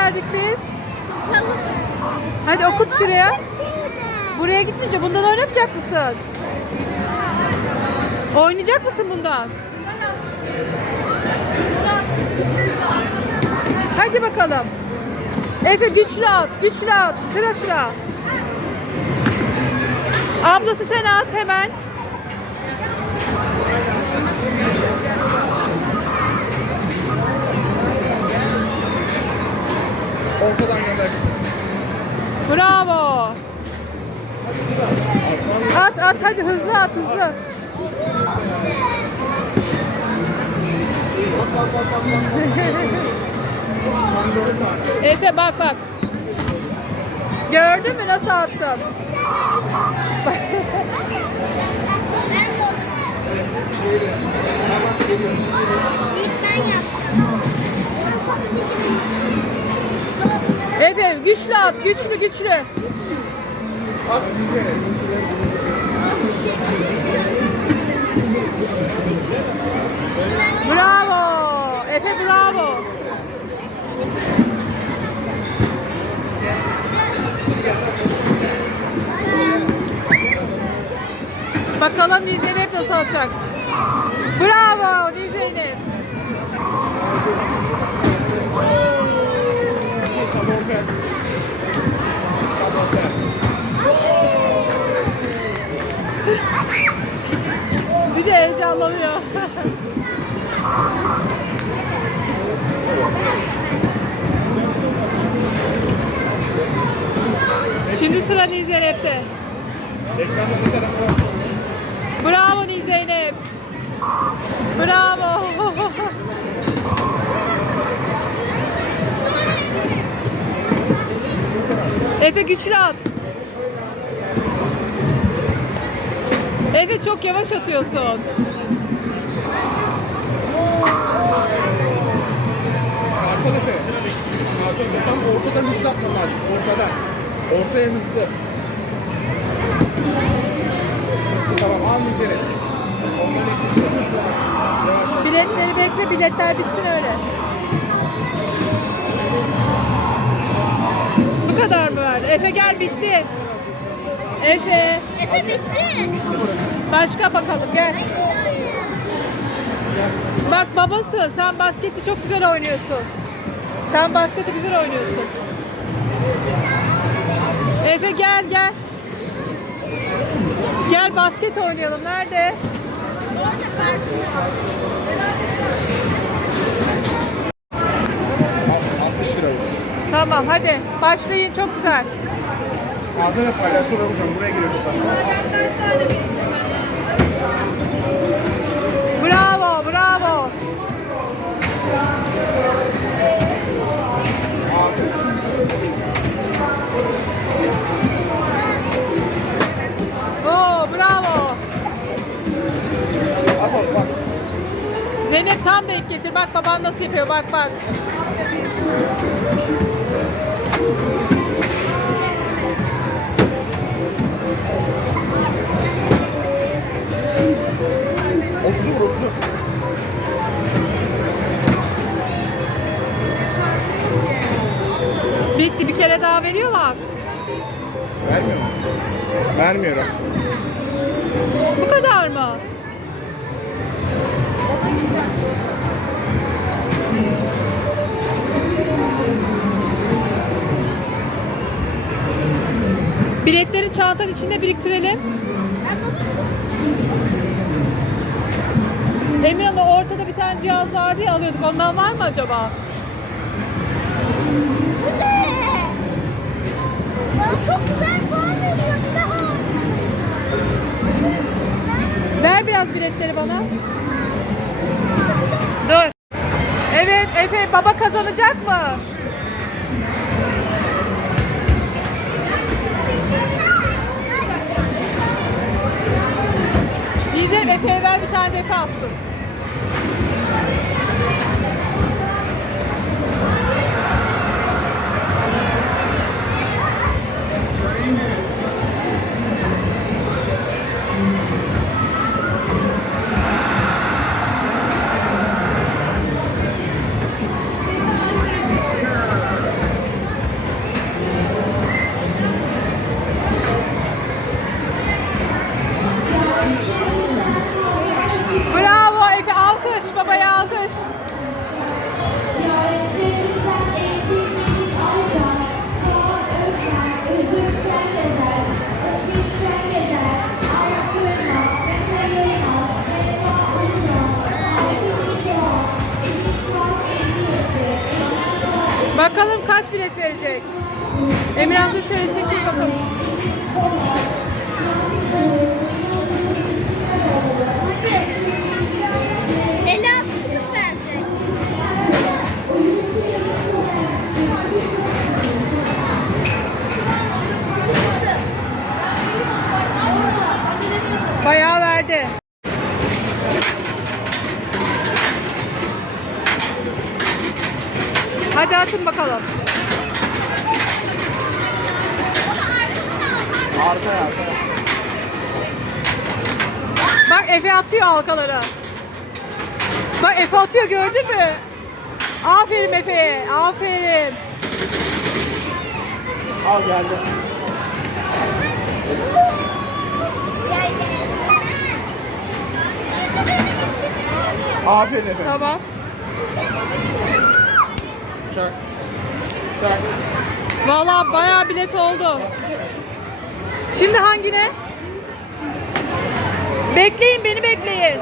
geldik biz? Hadi okut şuraya. Buraya gitmeyince bundan oynamayacak mısın? Oynayacak mısın bundan? Hadi bakalım. Efe güçlü at, güçlü at. Sıra sıra. Ablası sen at hemen. Ortadan gönder. Bravo. At at hadi hızlı at hızlı. Efe bak bak. Gördün mü nasıl attım? Efe güçlü at güçlü güçlü. At. Bravo. Efe bravo. Bakalım Nizeynep nasıl atacak. Bravo Nizeynep. De heyecanlanıyor. Şimdi sıra Nizeynep'te. Bravo Nizeynep. Bravo. Efe güçlü at. Efe çok yavaş atıyorsun. Efe tam ortadan hızlı atman lazım. Ortadan. Ortaya hızlı. Tamam al. Ondan yavaş. Biletleri bekle, biletler bitsin öyle. Bu kadar mı verdi? Efe gel bitti. Efe. Efe bitti. Başka bakalım gel. Bak babası sen basketi çok güzel oynuyorsun. Sen basketi güzel oynuyorsun. Efe gel gel. Gel basket oynayalım. Nerede? 60 lira. Tamam hadi başlayın çok güzel. Ağzına ne paylaşıyor hocam buraya. Bravo bravo. Zeynep tam denk getir. Bak baban nasıl yapıyor. Bak bak. Otuzu vur otuzu. Bitti. Bir kere daha veriyorlar. Vermiyor? Vermiyorum. Bu kadar mı? Biletleri çantanın içinde biriktirelim. Emin Hanım ortada bir tane cihaz vardı ya alıyorduk. Ondan var mı acaba? Çok güzel puan veriyor. Ver biraz biletleri bana. Efe baba kazanacak mı? Dizem Efe'ye ver bir tane de Efe alsın. Bakalım kaç bilet verecek? Emirhan dur şöyle çekil bakalım. Efe atıyor halkalara. Bak Efe atıyor gördün mü? Aferin Efe'ye. Aferin. Al geldi. Aferin efendim. Tamam. Çak. Çak. Vallahi bayağı bilet oldu. Şimdi hangine? Bekleyin beni bekleyin.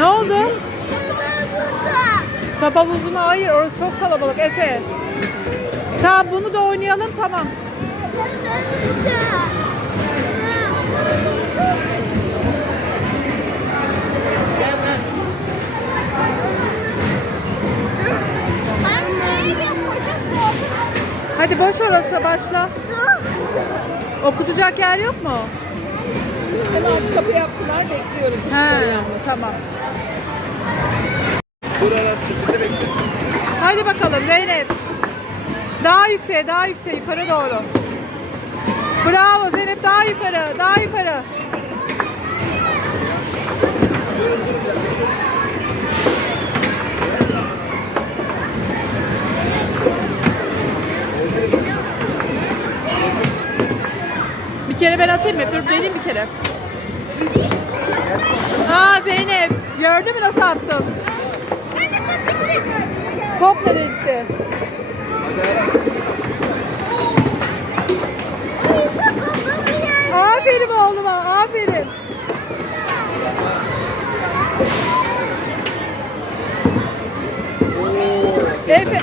Ne oldu? Top havuzuna hayır orası çok kalabalık Efe. Tamam bunu da oynayalım tamam. Hadi boş orası başla. Okutacak yer yok mu? Sistemi aç kapı yaptılar bekliyoruz. He tamam. Hadi bakalım Zeynep. Daha yükseğe, daha yükseğe, yukarı doğru. Bravo Zeynep, daha yukarı, daha yukarı. Kere ben atayım mı? Dur deneyim bir kere. Aa Zeynep, gördün mü nasıl attım? Top nereye gitti? Aferin oğluma, aferin.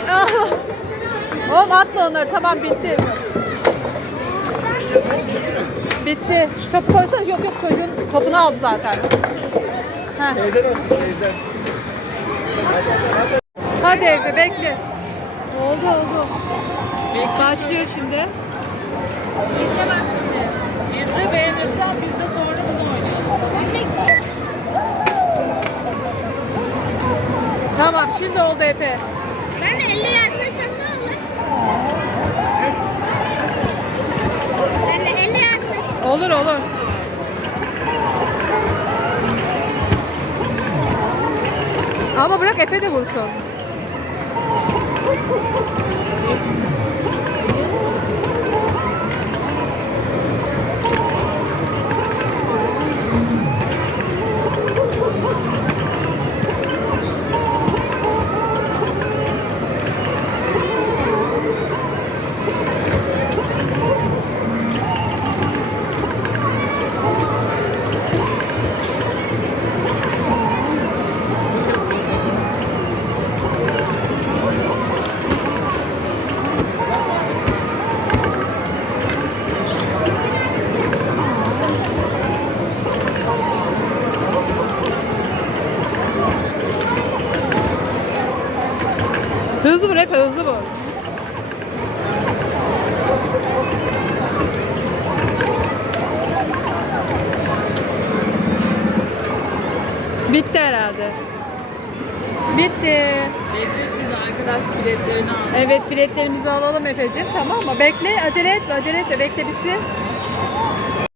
Ah. Oğlum atma onları, tamam bitti. Bitti. Şu topu koysana. Yok yok çocuğun topunu aldı zaten. Heh. Teyze nasıl teyze? Hadi Efe bekle. Oldu oldu. Başlıyor şimdi. İzle bak şimdi. İzle beğenirsen biz de sonra bunu oynayalım. Tamam şimdi oldu Efe. Ben elli yakmasam ne olur? Ben de elli yakmasam. Olur olur. Ama bırak Efe de vursun. Arkadaş biletlerini al. Evet biletlerimizi alalım Efe'cim tamam mı? Bekle acele etme acele etme bekle bitsin.